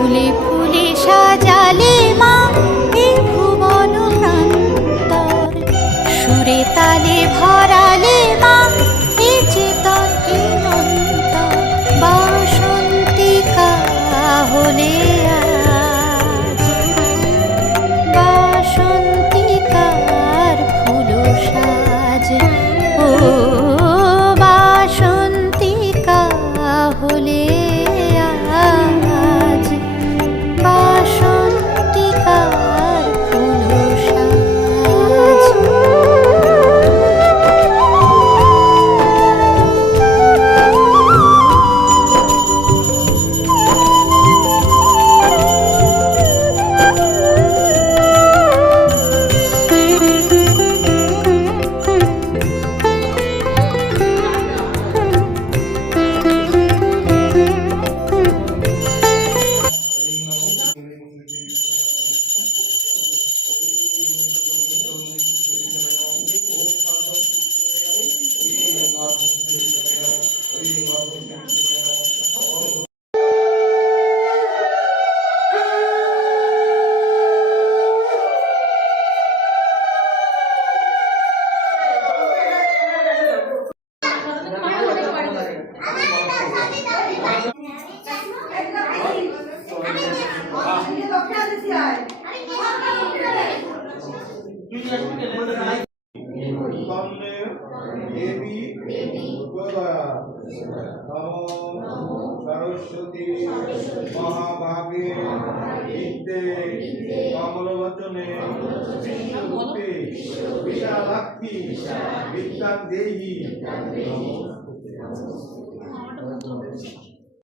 ফুলে ফুলে সাজালে মা এ ভুবন প্রান্তর, সুরে তালে ভরালে মা এ চেতন এ অন্তর। বাসন্তিকা হলে আজ বাসন্তিকার ফুল সাজ, ও বাসন্তিকা হলে আজ বাসন্তিকার ফুল সাজ। सरस्वती महाभागे विद्ये कमलवचने विश्वरूपे विशालाक्षी विद्या देहि।